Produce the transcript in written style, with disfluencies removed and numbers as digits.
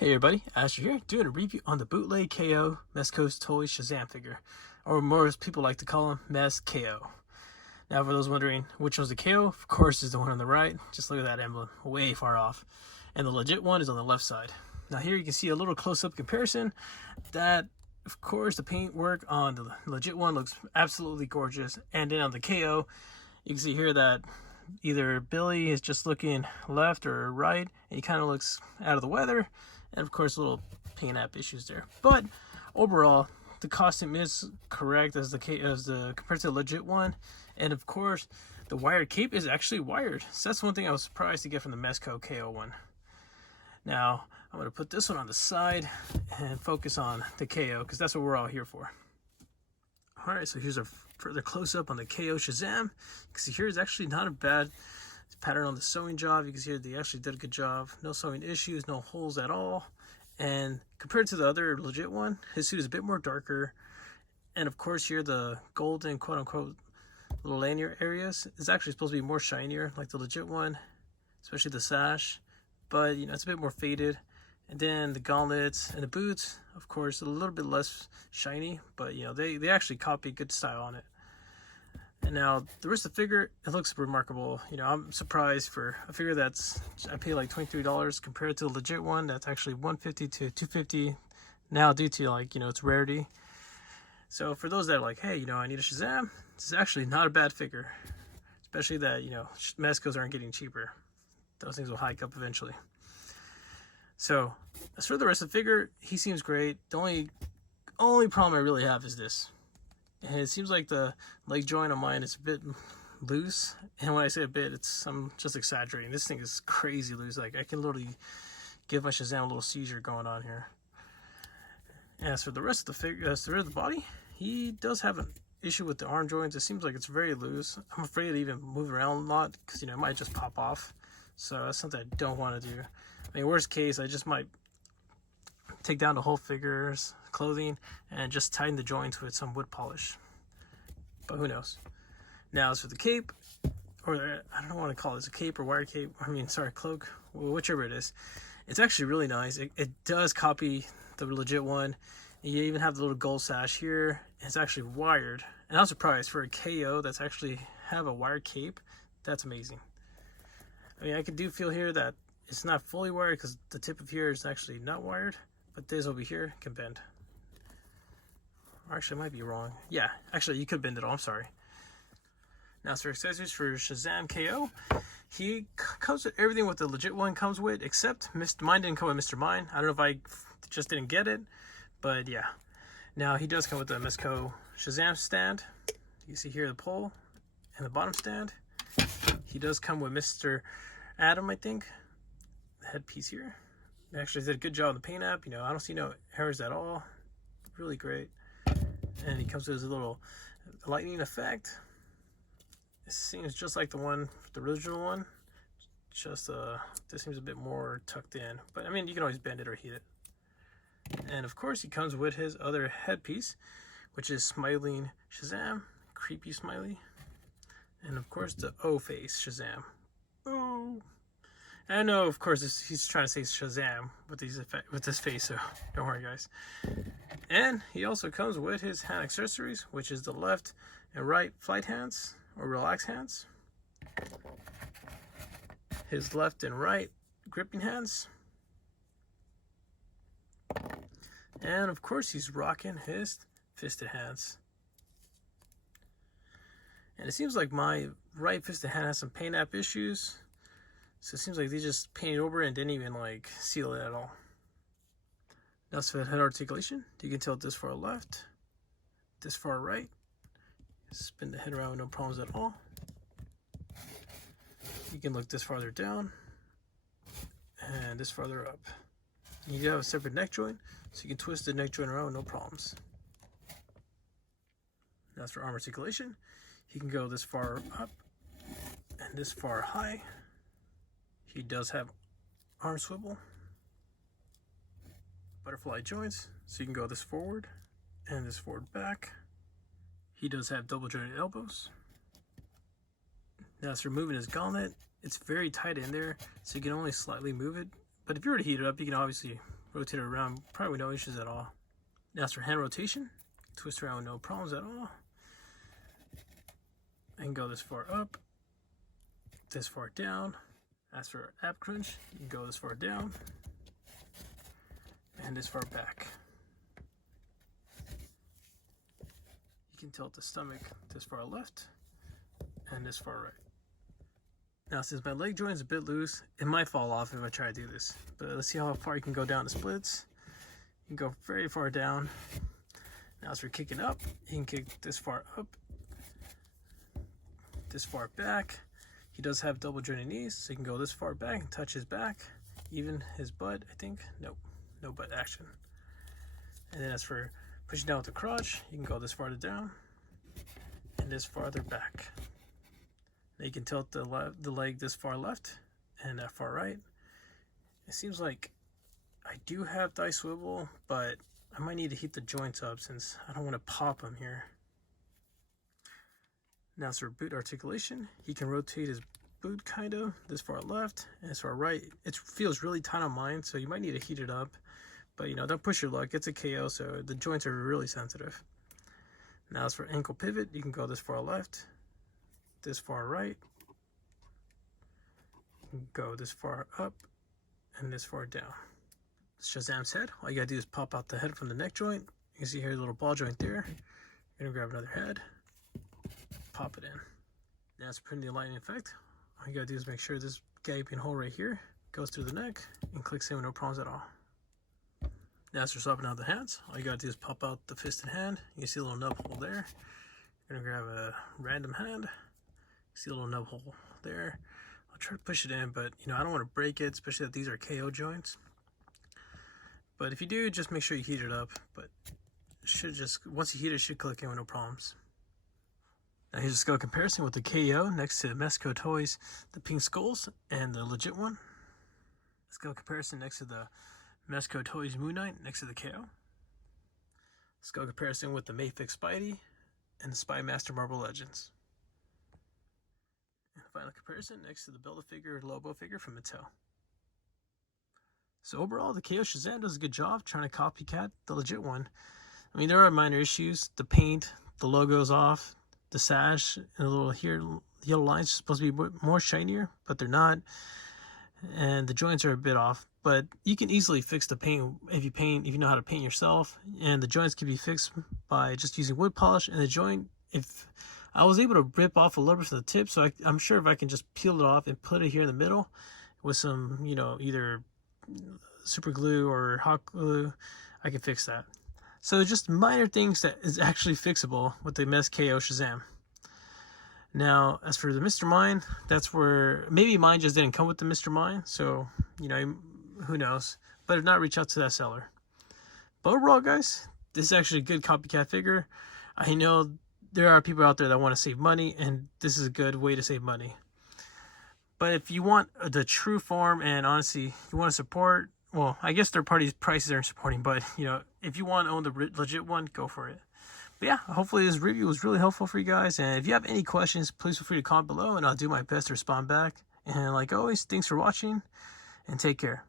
Hey everybody, Asher here, doing a review on the Bootleg KO Mezco Toyz Shazam figure, or more as people like to call him, Mez KO. Now for those wondering which one's the KO, of course is the one on the right. Just look at that emblem, way far off. And the legit one is on the left side. Now here you can see a little close-up comparison that, of course, the paint work on the legit one looks absolutely gorgeous. And then on the KO, you can see here that either Billy is just looking left or right, and he kind of looks out of the weather. And of course, little paint app issues there. But overall, the costume is correct as compared to the legit one. And of course, the wired cape is actually wired. So that's one thing I was surprised to get from the Mezco KO one. Now, I'm going to put this one on the side and focus on the KO because that's what we're all here for. Alright, so here's a further close-up on the KO Shazam. You can see here is actually not a bad pattern on the sewing job. You can see here they actually did a good job. No sewing issues, no holes at all. And compared to the other legit one, his suit is a bit more darker. And of course here the golden quote-unquote little lanyard areas is actually supposed to be more shinier like the legit one, especially the sash. But you know, it's a bit more faded. And then the gauntlets and the boots, of course, a little bit less shiny, but you know, they actually copy good style on it. And now the rest of the figure, it looks remarkable. You know, I'm surprised for a figure I paid like $23 compared to the legit one that's actually $150 to $250 now due to, like, you know, its rarity. So for those that are like, hey, you know, I need a Shazam, this is actually not a bad figure, especially that, you know, Mezcos aren't getting cheaper. Those things will hike up eventually. So as for the rest of the figure, he seems great. The only problem I really have is this. And it seems like the leg joint on mine is a bit loose. And when I say a bit, I'm just exaggerating. This thing is crazy loose. Like, I can literally give my Shazam a little seizure going on here. And as for the rest of the figure, as for the body, he does have an issue with the arm joints. It seems like it's very loose. I'm afraid to even move around a lot because, you know, it might just pop off. So that's something I don't want to do. I mean, worst case, I just might take down the whole figure's clothing and just tighten the joints with some wood polish. But who knows? Now, as for the cape, or I don't want to call this a cape or wire cape. I mean, sorry, cloak, whichever it is. It's actually really nice. It does copy the legit one. You even have the little gold sash here. It's actually wired. And I'm surprised for a KO that's actually have a wired cape. That's amazing. I mean, I do feel here that it's not fully wired because the tip of here is actually not wired, but this over here can bend. Or actually, I might be wrong. Yeah, actually, you could bend it all. I'm sorry. Now, for accessories for Shazam KO, he comes with everything what the legit one comes with, except mine didn't come with Mr. Mine. I don't know if I just didn't get it, but yeah. Now, he does come with the Mezco Shazam stand. You see here the pole and the bottom stand. He does come with Mr. Adam, I think. Headpiece here. They actually did a good job on the paint app. You know, I don't see no errors at all. Really great. And he comes with his little lightning effect. It seems just like the original one. Just this seems a bit more tucked in. But I mean, you can always bend it or heat it. And of course, he comes with his other headpiece, which is Smiling Shazam, creepy smiley. And of course, the O face Shazam. Oh. I know, of course, he's trying to say Shazam with this face, so don't worry, guys. And he also comes with his hand accessories, which is the left and right flight hands, or relax hands. His left and right gripping hands. And, of course, he's rocking his fisted hands. And it seems like my right fisted hand has some paint app issues. So it seems like they just painted over it and didn't even like seal it at all. Now for the head articulation, you can tilt this far left, this far right. Spin the head around with no problems at all. You can look this farther down and this farther up. You do have a separate neck joint, so you can twist the neck joint around with no problems. Now for arm articulation, you can go this far up and this far high. He does have arm swivel, butterfly joints, so you can go this forward and this forward back. He does have double jointed elbows. Now, as for moving his gauntlet, it's very tight in there, so you can only slightly move it. But if you were to heat it up, you can obviously rotate it around probably with no issues at all. Now as for hand rotation, twist around with no problems at all. And go this far up, this far down. As for ab crunch, you can go this far down and this far back. You can tilt the stomach this far left and this far right. Now since my leg joint is a bit loose, it might fall off if I try to do this. But let's see how far you can go down the splits. You can go very far down. Now as for kicking up, you can kick this far up, this far back. He does have double jointed knees, so you can go this far back and touch his back, even his butt, I think. Nope, no butt action. And then as for pushing down with the crotch, you can go this farther down and this farther back. Now you can tilt the leg this far left and that far right. It seems like I do have thigh swivel, but I might need to heat the joints up since I don't want to pop them here. Now as for boot articulation, he can rotate his boot kind of this far left and this far right. It feels really tight on mine, so you might need to heat it up. But you know, don't push your luck. It's a KO, so the joints are really sensitive. Now as for ankle pivot, you can go this far left, this far right. You can go this far up and this far down. Shazam's head, all you gotta do is pop out the head from the neck joint. You can see here a little ball joint there. You're gonna grab another head, pop it in. Now it's putting the lightning effect. All you gotta do is make sure this gaping hole right here goes through the neck and clicks in with no problems at all. Now as for swapping out the hands, all you gotta do is pop out the fist and hand. You can see a little nub hole there. You're gonna grab a random hand. You see a little nub hole there. I'll try to push it in, but you know, I don't want to break it, especially that these are KO joints. But if you do, just make sure you heat it up. But it should just, once you heat it, it should click in with no problems. Now here's a scale comparison with the KO next to Mezco Toyz, the pink skulls, and the legit one. Scale comparison next to the Mezco Toyz Moon Knight next to the KO. Scale comparison with the Mayfix Spidey and the Spy Master Marble Legends. And final comparison next to the Build-A-Figure Lobo figure from Mattel. So overall, the KO Shazam does a good job trying to copycat the legit one. I mean, there are minor issues. The paint, the logo's off, the sash, and a little here, the yellow lines are supposed to be more shinier, but they're not. And the joints are a bit off, but you can easily fix the paint if you know how to paint yourself. And the joints can be fixed by just using wood polish. And the joint, if I was able to rip off a little bit from the tip, so I'm sure if I can just peel it off and put it here in the middle with some, you know, either super glue or hot glue, I can fix that. So just minor things that is actually fixable with the Mezco KO Shazam. Now, as for the Mr. Mine, that's where maybe mine just didn't come with the Mr. Mine, so you know, who knows. But if not, reach out to that seller. But overall, guys, this is actually a good copycat figure. I know there are people out there that want to save money, and this is a good way to save money. But if you want the true form, and honestly, you want to support, well, I guess third parties' prices aren't supporting, but you know, if you want to own the legit one, go for it. But yeah, hopefully this review was really helpful for you guys. And if you have any questions, please feel free to comment below, and I'll do my best to respond back. And like always, thanks for watching, and take care.